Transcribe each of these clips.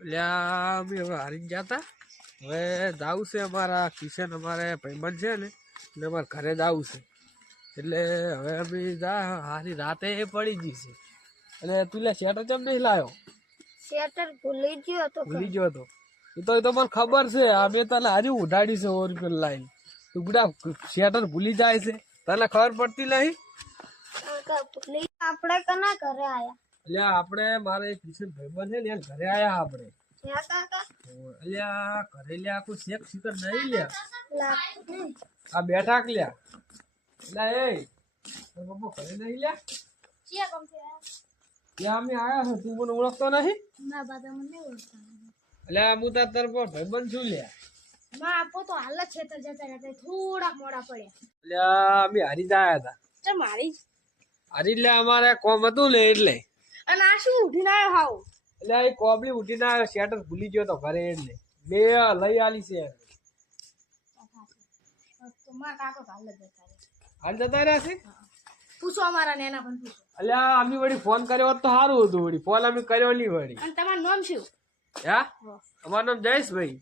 એટલે અમે હવે હારી જતા. હવે દાવું છે અમારા કિશન અમારે ભાઈબંધ છે ને એટલે અમારે ઘરે દાવું છે. એટલે હવે અમે જા હારી રાતે પડી ગઈ છે. એટલે તું લે શેટર કેમ નહીં લાયો? શેટર ભૂલી ગયો તો. ભૂલી ગયો હતો. એ તો એ તો મને ખબર છે અમે તને હારી ઉઠાડી છે ઓર રૂપિયા લાઈન. તું બધા શેટર ભૂલી જાય છે. તને ખબર પડતી નહીં? આપણે કના ઘરે આયા? એટલે આપણે મારે એક કિશન ભાઈબંધ છે ને એને ઘરે આયા આપણે. અલ્યા ઘરે લ્યા કોઈ શેક શીકર નહીં લ્યા. આ બેઠા લ્યા? લ્યા એ પપ્પા ઘરે નહીં લ્યા? ત્યાં અમે આયા છે તું મને ઓળખતો નહીં? એટલે હું તાર તાર ભાઈબંધ છું લ્યા. માં આપો તો હાલ જ છેતર જતા રહેતા થોડા મોડા પડ્યા. એટલે અમે હારી જ આયા હતા. મારી હારી એટલે અમારે કોમ હતું ને એટલે. અને આ શું ઉઠીને આવ્યો હાવ? એટલે આ કોબલી ઉઠીને આવ્યો શેટર ભૂલી ગયો તો ઘરે એટલે બે લઈ આલી છે. હાલ જતા રહ્યા છે? પૂછો અમારા નેના પણ પૂછો. એટલે અમે વળી ફોન કર્યો હોત તો સારું હતું વળી. ફોન અમે કર્યો નહીં વળી. અને તમારું નામ શું? હા? અમારું નામ જયેશભાઈ.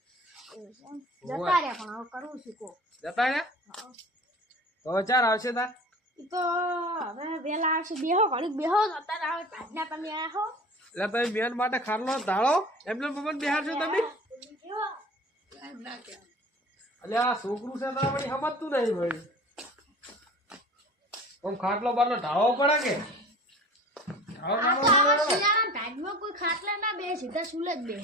જતા રહ્યા પણ હવે કરવું શું કો જતા રહ્યા? તો ચાર આવશે તાર? તો હવે વેલા આવશે બેહો ઘડીક બેહો અત્યારે આવે તાજના તમે આયા હો એટલે તમે બેન માટે ખારલો ધાળો? એમને પવન બિહાર તમે? એટલે આ છોકરું છે તારા સમજતું નહીં વળી આમ ખાટલો બારનો ઢાળવો પડે કે? ઢાળો પડે. શિયાળાના ટાઈમમાં કોઈ ખાટલા ના બે સીધા સુલે જ બે.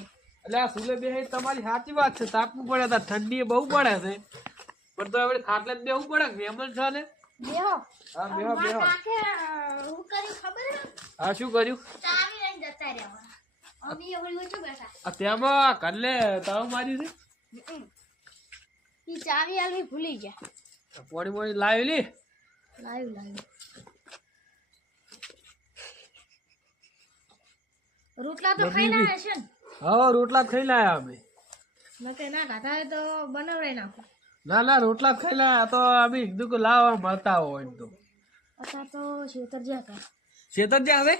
એટલે આ સુલે બે તમારી સાચી વાત છે. તાપવું પડે ઠંડી બહુ પડે છે. પણ તો હવે ખાટલે જ બેવું પડે કે? મહેમાન છે ને? બેહો. હા બેહો બેહો. હું કર્યું ખબર હા? શું કર્યું? ચાવી લઈને જતા રહ્યા અમે એવડી ઓછું બેઠા? આ તેમાં કલ્લે તાવ મારી છે. ઈ ચાવી આલવી ભૂલી ગયા. પોડી પોડી લાવી લી લાઈવ લાઈવ રોટલા તો ખાઈ લાવ્યા છે હા રોટલા ખાઈ લાવ્યા અમે. નકે ના ખાતા તો બનાવડાઈ નાખો. ના ના રોટલા જ ખાઈ આ તો અમે કીધું કે લાવ મળતા હોય એમ તો. અત્યારે તો શેતર જ્યાં હતા. શેતર જ્યાં આવે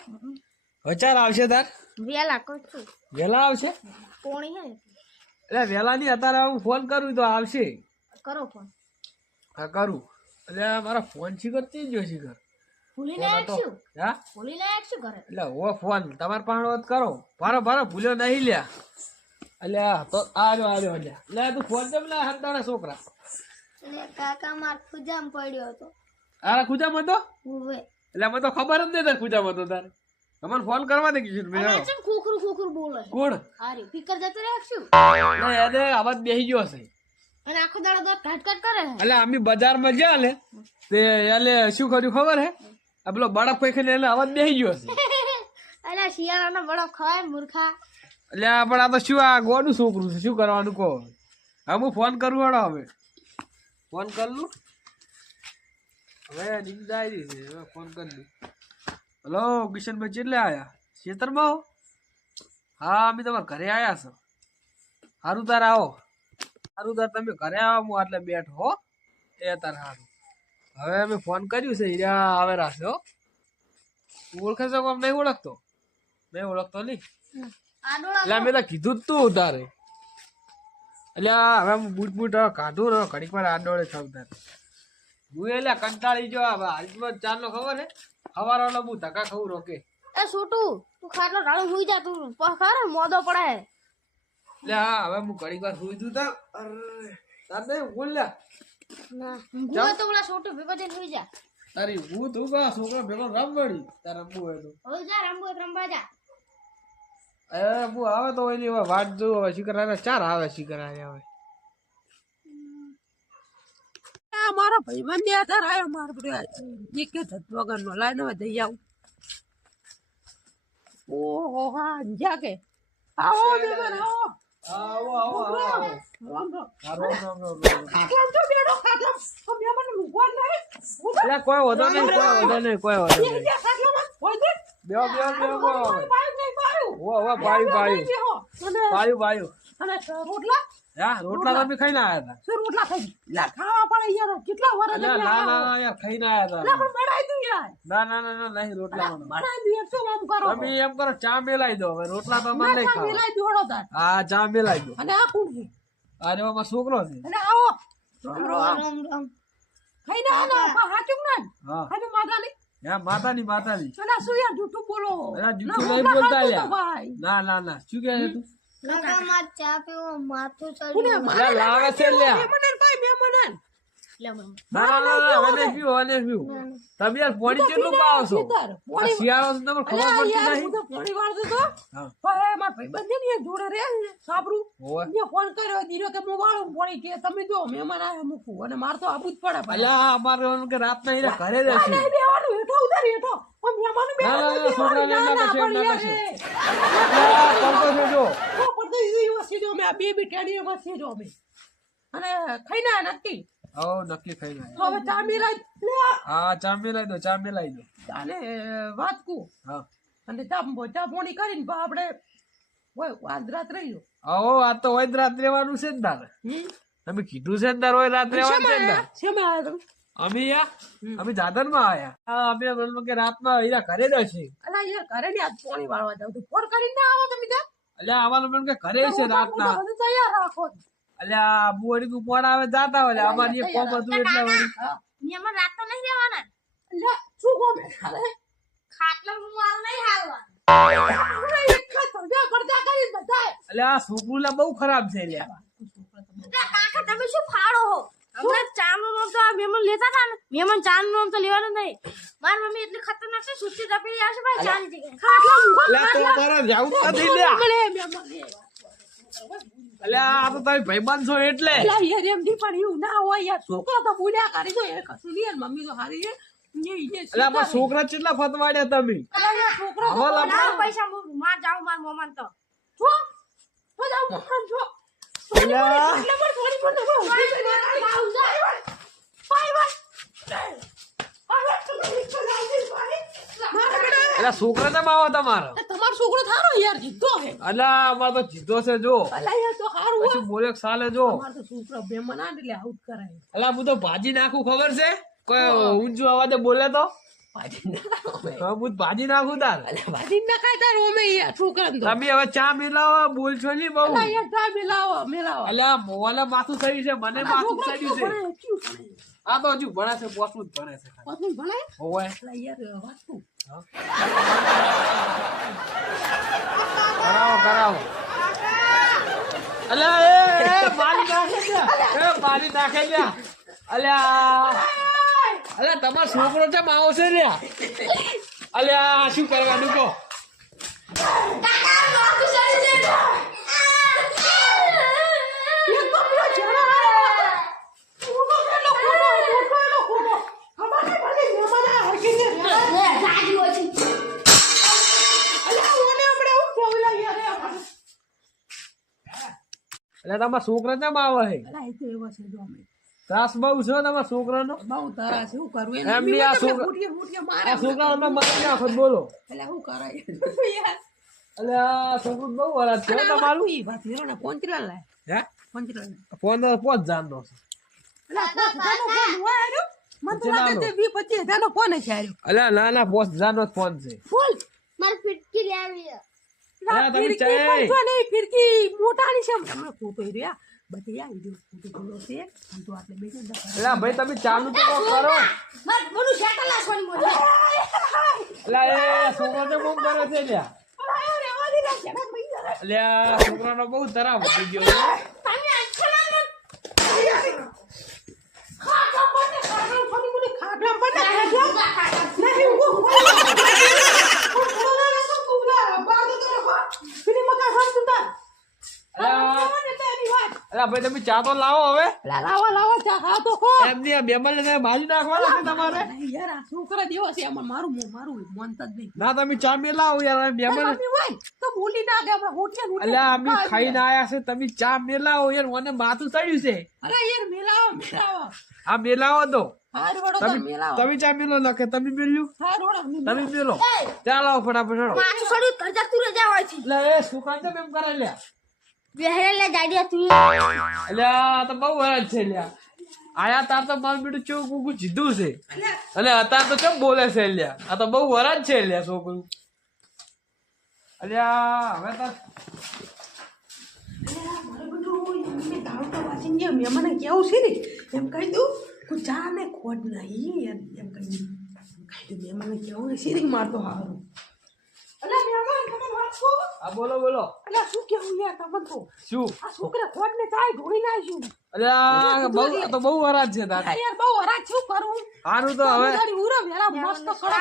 વચાર આવશે તાર? વેલા કરશું વહેલા આવશે? પોણી હે? એટલે વહેલા ની અત્યારે હું ફોન કરું તો આવશે. કરો ફોન હા કરું. એટલે મારા ફોન શીખર ચી ગયો શીખર. ભૂલી ના છું હા? ભૂલી ના છું કરે એટલે ઓ ફોન તમારે પાણો વાત કરો. ભારો ભારો ભૂલ્યો નહીં લ્યા. એટલે આ તો આજો આજો અલ્યા લે તું ફોન કેમ લે હંતાડા છોકરા એટલે કાકા માર ખુજામ પડ્યો હતો આ ખુજામ હતો ઉવે એટલે મને તો ખબર જ નહીં ખુજામ હતો તારે તમારે ફોન કરવા દે કીધું મેં છે ખોખરું ખોખરું બોલે કોણ હારી ફિકર જતો રહે શું ના એને આવાજ બેહી ગયો હશે અને આખો દાડો તો ઘાટ ઘાટ કરે છે એટલે અમે બજારમાં ગયા લે તે એટલે શું કર્યું ખબર હે આ પેલો બળફ કોઈ ખાઈને એને અવાજ બેહી ગયો હશે અરે શિયાળાનો બળો ખાય મૂર્ખા એટલે પણ આ તો શું આ ગોડું છોકરું છે? શું કરવાનું કહો? હવે હું ફોન કરું હેડો હવે. ફોન કર લઉં હવે નિંદા આવી છે હવે ફોન કરી દઉં હલો કિશનભાઈ ચેટલે આવ્યા ખેતરમાં હો? હા અમે તમારા ઘરે આવ્યા છો. સારું તાર આવો. સારું તાર તમે ઘરે આવો હું આટલે બેઠો હો. એ તાર સારું હવે અમે ફોન કર્યું છે હીરા આવે રાખ્યો હો. ઓળખે છે કોમ નહીં ઓળખતો? નહીં ઓળખતો નહીં? એટલે મેં તો કીધું તું તારે. એટલે હવે બૂટ બૂટ કાઢું ને ઘડીક વાર આડોળે ખાવ તારે. હું એટલે કંટાળી જો હવે હાલમાં ચાર નો ખબર હે? સવાર વાળો હું ધક્કા ખાવું રોકે. એ છોટું તું ખાટલો ઢાળું સુઈ જા તું. પખાર મોદો પડે એટલે હા હવે હું ઘડીક વાર સુઈ દઉં તાર. અરે, તાર બોલ ના હું તો પેલા છોટું ભેગો થઈને સુઈ જા. તારી હું તું કા છોકરા ભેગો રમવાડી? તાર રમવું હોય તો હવે જા રમવું રમવા જા. એ હું આવે તો એની હવે વાટ જોઉં હવે આવે ચાર આવે શિખર આવે હવે. ભાઈ મારો ભાઈબંધ ત્યાં તાર આવ્યો મારો જે કે વગર નો લાઈન હવે જઈ આવું. ઓહો હા જા કે. આવો મહેમાન આવો. આવો આવો આવો. જો કોઈ વધો નહીં કોઈ વધો નહીં કોઈ વધો નહીં. જા બેહો બેહો બેહો ઓ. અને પાયું પાયું અને રોટલા? હા રોટલા તમે ખાઈને આયા હતા. શું રોટલા ખાઈ? લા. ખાવા પડે યાર કેટલા વર્ષ ના ના ના યાર ખાઈને આયા હતા. પણ બનાવી દઉં યાર. ના ના ના ના નહીં રોટલા બનાવો. બનાવી દઉં શું આમ કરો તમે એમ કરો ચા મેલાઈ દો હવે રોટલા તો મને નહીં ચા ખાવા. મિલાઈ હળો તાર. હા ચા મેલાઈ દો. અને આ કોણ છે અરે મારો છોકરો છે. અને આવો. રોમ રોમ રામ. રામ ખાઈ ના હાચું ના માતાની માતાની. અને શું યાર જૂઠું બોલો? અલા, જૂઠું ના, નહીં બોલતા યાર. ભાઈ. ના ના ના શું કહે છે તું? ચા પીવો માથું ચડ્યું. મારે લાવે છે ભાઈ તમે યાર કેટલું પાવો છો શીતળ, આ પોણી- શિયાળો તમને ખબર પડતી નહીં હું વાળતો તો. હા. પણ ભાઈબંધ ને, જોડે રહે સાબરું. હોવે. ફોન કર્યો, દીરો કે હું વાળું પોણી કે તમે જો મહેમાન આવ્યા મૂકું અને મારે તો આપવું જ પડે ભાઈ. અલ્યા અમારે કે રાત ના ઘરે રહેશે નહીં બેહવાનું, હેઠો ઉતાર, હેઠો. પણ મહેમાનને ના, ના, ના, બેહવાનું ના, ના ના, કશો, પણ ના યાર, કશો. એ. અલ્યા, પડતો છે જો તો પડતો ઈ વસ્તુ જો અમે બે બે ટેડીઓ જો અમે. અને ખાઈ ના નક્કી. હો નક્કી થઈ લે હવે ચા મિલાઈ લે હા ચા મેલાઈ દો ચા મેલાઈ દો. ચાલે વાંચકું હા. અને ચા ચા પોણી કરીને પા આપણે ઓય આજ રાત રહી લો આ તો હોય રાત રહેવાનું છે ને તારે. તમે કીધું છે ને તારે હોય રાત રહેવાનું છે ને શેમાં આયા તમે? અમે યા? અમે જાદરમાં આયા હા અમે બોલ કે રાતમાં અહીંયા ઘરે જ હશે. અલા યાર ઘરે ની આજ પોણી વાળવા જાવ. તો ફોન કરીને ના આવો તમે ત્યાં. અલ્યા આવવાનું મતલબ કે ઘરે છે રાત ના તૈયાર રાખો. અલ્યા વળી તું પણ આવે જાતા હોય અમારે એક કોમ હતું એટલે વળી. હા. રાત તો નહીં રહેવાના. લે શું કોમ ખાટલો હું મારું નહીં હાલવા આ બહુ ખરાબ છે કાકા તમે શું ફાળો હો? હમણાં ચાનું નામ તો આ લેતા હતા ને. મહેમાન ચાનું નામ તો લેવાનું નહીં. મારી મમ્મી એટલી ખતરનાક છે સુચી આવશે ભાઈ ચાની જગ્યાએ. ખાટલા તો જાવું નથી લે. અલ્યા આ તો તમે ભાઈબંધ છો એટલે. યાર એમ દી પણ એવું ના હોય યાર. છોકરો તો બુડ્યા કરી દો એ કશું નહીં મમ્મી તો હારી છે. એ અમારા છોકરા કેટલા ફતવાડ્યા તમે? પૈસા માર જાઉં માર મમ્માન તો. જો તો જાવ એટલે. અલ્યા છોકરા આવો તમારો તમારો? છોકરો થારો યાર જીદ્દો હે. અલા અમાર તો જીદ્દો છે જો. અલા યાર તો હારું પછી બોલે સાલે જો. અમાર તો છોકરો બેમના એટલે આઉટ કરાય. અલા હું તો ભાજી નાખું ખબર છે? કોઈ ઊંચું અવાજે બોલે તો? ભાજી ના ભાજી નાખું તાર. અલા વાદી ના તાર ઓમે યાર તમે હવે ચા મિલાવો બોલશો નહીં બહુ. અલા યાર તા મિલાવો મિલાવો. અલ્યા મોવાલે માથું થયું છે મને માથું છોકરો છે? આ તો હજુ ભણે છે પોસવું જ ભણે છે ખાલી. ભણે? અલા યાર વાંચતું કરાવો કરાવો અલ્યા એ મારી નાખે છે. એ પાણી નાખે છે. અલ્યા. અલ્યા તમારો છોકરો છે માવો છે લ્યા? અલ્યા શું કરવાનું કહો? એટલે તમારા છોકરા કેમ આવે અમે. ત્રાસ બહુ છે તમારા છોકરાનો બહુ ત્રાસ શું કરવું? એમ એની આ છોકરા- છોકરા અમે મારી નાખો બોલો એટલે શું કરાય? એટલે આ છોકરું બહુ વરાત છે તમારું લાય. હે પંચરા લાય. ફોન પોચ જાનનો છે. અલ્યા ના ના પોચ જાણનો જ ફોન છે ફોન? મારી ફિટકી લેવી ફિરકી મોટાની છે. ફોટો રહ્યા. બધી આ ઈ ફોટો પેલો છે. આમ તો આટલે બેસીને તો ભાઈ તમે ચાલુ તો કરો બોલે એ છોકરો તો બહુ કરે છે લ્યા. અલ્યા છોકરાનો બહુ તરાવ વધી ગયો. તમે અંછળામાં ખાટલા મને ખાટલા નહીં, ઊભો, ઊભો. હું થોડા ના તો તું ના, બહાર તો તારો ખા. પેલી મકાન હાથ તું તાર. અલ્યા જવાની તો ભાઈ તમે ચા તો લાવો હવે. લાવો, લાવો, ચા ખાઓ તો ખો. એમની આ બેમલ ને ભાજી નાખવાના છે તમારે. યાર, આ છોકરા જેવા છે, આમાં મારું મો મારું મન જ નહીં. ના તમે ચા મેલાવો યાર બેમલ તો બોલી ના ગયા આપણે હોટિયા હોટિયા અલ્યા અમે ખાઈને આયા છે તમે ચા મેલાવો યાર મને માથું ચડ્યું છે. અરે યાર મેલાવો મેલાવો આ મેલાવો તો. તમે ચા મેલો ના તમે મેલ્યું? તમે મેલો. ચાલો ફટાફટ માથું સડ્યું કરજા તું રજા હોય છે. એટલે એ સુકાન એમ કરે લ્યા બેહેલે જાડી તું. અલ્યા તો બહુ વરસ છે લ્યા આયા તાર તો મારું બેટું ચેવું કુકુ જીધું છે. અને અત્યારે તો કેમ બોલે છે લ્યા આ તો બહુ વરસ છે લ્યા છોકરું. અલ્યા હવે તો મારે બધું એમને દારૂ તો વાંચીને ગયા મહેમાને કેવું છે ને એમ કહી દઉં કે ચા ને ખોટ નહીં. એમ કહી દઉં. કહી દઉં મહેમાને કેવું છે ને મારતો હારું અલા મહેમાન તમે વાત છો હા બોલો બોલો. અલ્યા શું કેવું યાર તમે તો? શું? આ છોકરા ખોટ ને ચાય ઢોળી નાખ્યું અલ્યા બહુ આ તો બહુ વરસ છે તાર. યાર બહુ હરાજ શું કરું? સારું તો હવે તારી ઉરો વેલા મસ્ત કડક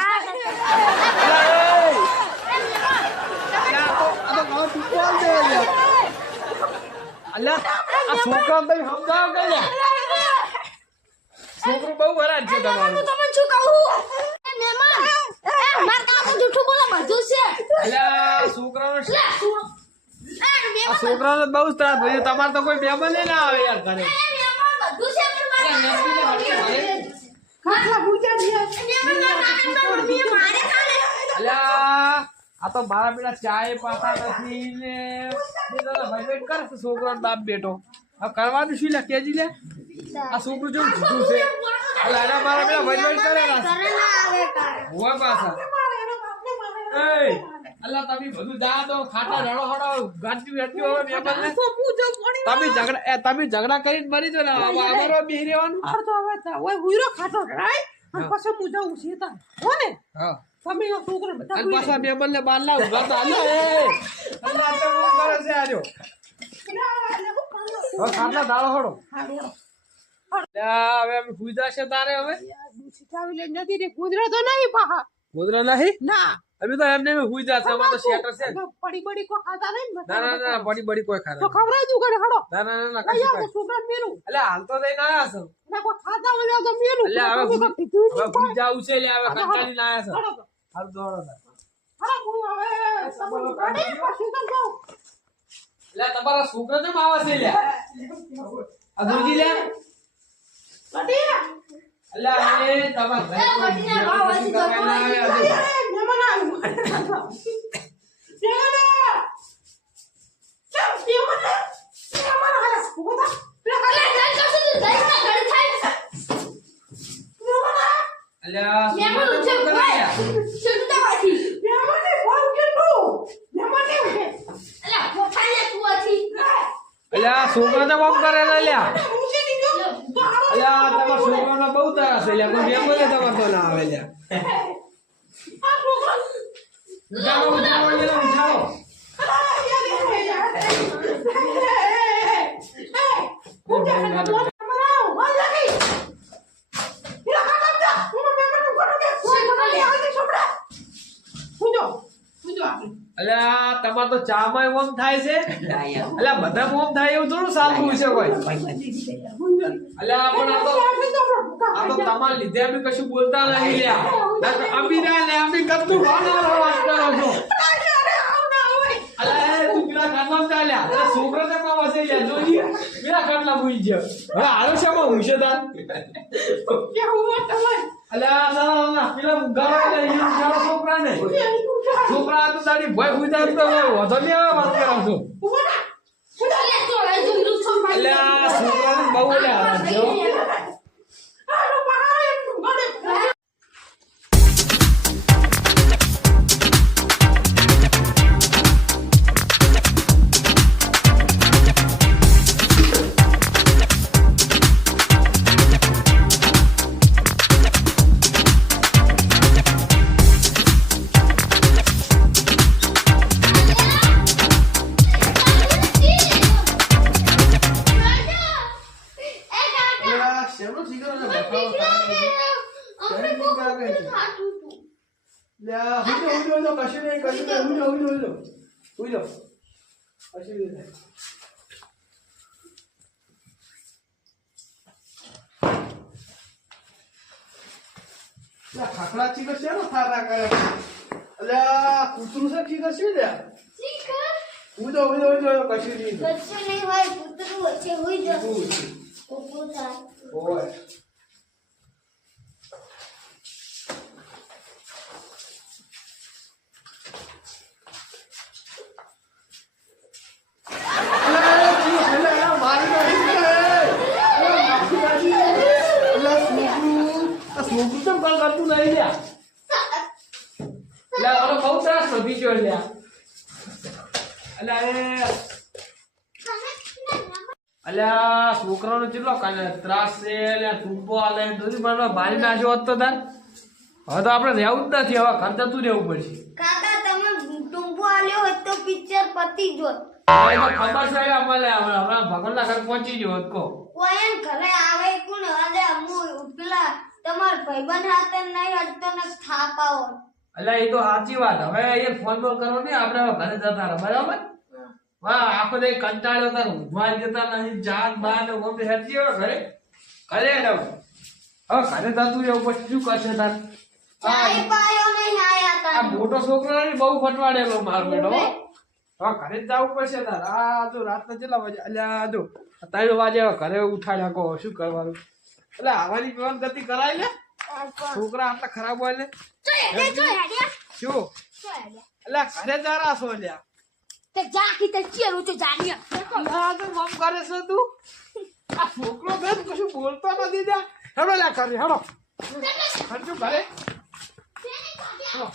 અલ્યા, આ આ મારો આ છોકરા તમે સમજાવો કે લ્યા બહુ વરાજ છે તમારું. તમને શું કહું? મહેમાન એ કાકુ જૂઠું બોલો બધું અલ્યા છોકરાનો છોકરાનો બહુ ત્રાસ ભાઈ તમારે તો કોઈ મહેમાન ના આવે યાર ઘરે. આ તો મારા બેટા ચાય પાતા નથી ને. કરે છે છોકરાનો બાપ બેટો હવે કરવાનું શું લે કેજી લે? આ છોકરું જેવું જીધું છે. મારા બેટા ભાઈ કરે પાછા. અલ્લા તમે બધું જા દો ખાટા રડો હડો વેઠી હવે મહેમાન ને પૂજા તમે ઝઘડા એ તમે ઝઘડા કરીને મરી જો ને અમારો બેહી રહેવાનું. માર તો હવે તા ઓય હુઈરો ખાતો રાય અને પછી હું જાઉં છું તા હો ને? હા. તમે આ છોકરો બધા અને પાછા મહેમાન ને બાર લાવ. ઊભા તો હાલો એ. અલ્લા તો હું કરે છે આજો હવે ખાટલા દાળો હડો. હવે અમે સુઈ જશે તારે હવે? કુદરો તો નહીં પાહા. ગોદરા નહીં? ના. અમે તો એમને એમ સુઈ જશે અમારે તો શેટર છે. પડી પડી કો ખાતા નહીં ને ના ના ના બડી બડી કોઈ તો ખાતા દુ કરે હડો. ના ના ના ના કઈ કશું કાંઈ. છોકરા મેરું અલ્યા હાલ તો જઈને આયા છો. ના કો ખાતા હોય તો મેરું એટલે હવે જ. ભૂઈ જાવું છે એટલે હવે કંટાળીને આયા છો. હડો હાલ દોડો. હડો હું હવે તમારું ગાડી પછી તો જાઉં. અલ્યા તમારા છોકરા કેમ આવા છે લ્યા. અધુરજી કોઈ ના ના લ્યા? શું અલ્યા છોકરા તો બહુ કરે છે લ્યા ઊંચી નીચો. તો આવો. અલ્યા તમારા છોકરાનો છે લ્યા કોઈ મહેમાન તમારે તો ના આવે લ્યા. ઉઠાવો ઉઠાવો લ્યા થાય છે બધા ઓમ થાય એવું થોડું સારું છે પણ આ તો તો તમાર લીધે અમે કશું બોલતા નથી લ્યા. અમી ના લે અમી કરતું ભાવના વાત કરો છો. અલ્યા તું પેલા કાનમાં ચાલ્યા. છોકરો તો માં વસે લ્યા. જોઈ પેલા કાટલા ભૂઈ ગયો. હવે આરો છે માં હુશે તાર અલ્યા ના ના ના પેલા ગાળો લે ઈ ગાળો છોકરા ને છોકરા તો તારી ભય જાય તો વધો ને વાત કરો છો. અલ્યા છોકરાને બહુ લ્યા કશું નહીં છે ને ચીકર થારા કરે એટલે કૂતરું છે ચીકર શું ને જો હુઈ જો હુઈ જો કશું નહીં હોય કૂતરું છે? ઓય અલ્યા કોલ કરતું નહીં લ્યા? એટલે ઓલો બહુ ત્રાસ વધી ગયો લ્યા. અલ્યા એ. અલ્યા છોકરાનો કેટલો કાલે ત્રાસ છે એટલે ટૂંપો આલે દૂધી મારવા મારી નાખ્યો હોત તો તાર. હવે તો આપણે રહેવું જ નથી હવે ઘર જતું રહેવું પડશે. કાકા તમે ટૂંપો આલ્યો હોત તો પિક્ચર પતી જોત ભગવાન ખબર છે અમારે હમણાં ભગવાનના ઘર પહોંચી ગયો હોત કો. કોઈ ઘરે આવે કોણ? આજે હું પેલા તમાર ભાઈબંધ હાથે નહીં અડતો ને થાપ આવો. એ તો સાચી વાત. હવે એ ફોન બોલ કરો ને આપણે ઘરે જતા રહો. બરાબર? વાહ આખો દે કંટાળ્યો તાર. ઊંઘવા જતા નહીં જાન બાન ને ઓમ હેરતી હોય ઘરે? ઘરે રહો હવે ઘરે જતું એવું પછી શું કરશે તાર? ચાય પાયો નહીં આયા આ મોટો છોકરો ને બહુ ફટવાડેલો મારો બેટો હો. ઘરે જ જવું પડશે તાર. આ જો રાતના કેટલા વાગે? અલ્યા જો ત્રણ વાગે ઘરે ઉઠાડ્યા કહો શું કરવાનું? એટલે આવાની પીવાની ગતિ કરાય લે. છોકરા આટલા ખરાબ હોય લે. શું? એટલે ઘરે જરા છો લ્યા. તે જા કી તે ચેરું તો જાણ્યા ના તો મમ કરે છે તું. આ છોકરો બેન કશું બોલતો નથી ત્યાં હેડો લ્યા કરી હેડો. ખર્ચું ઘરે. હેડો.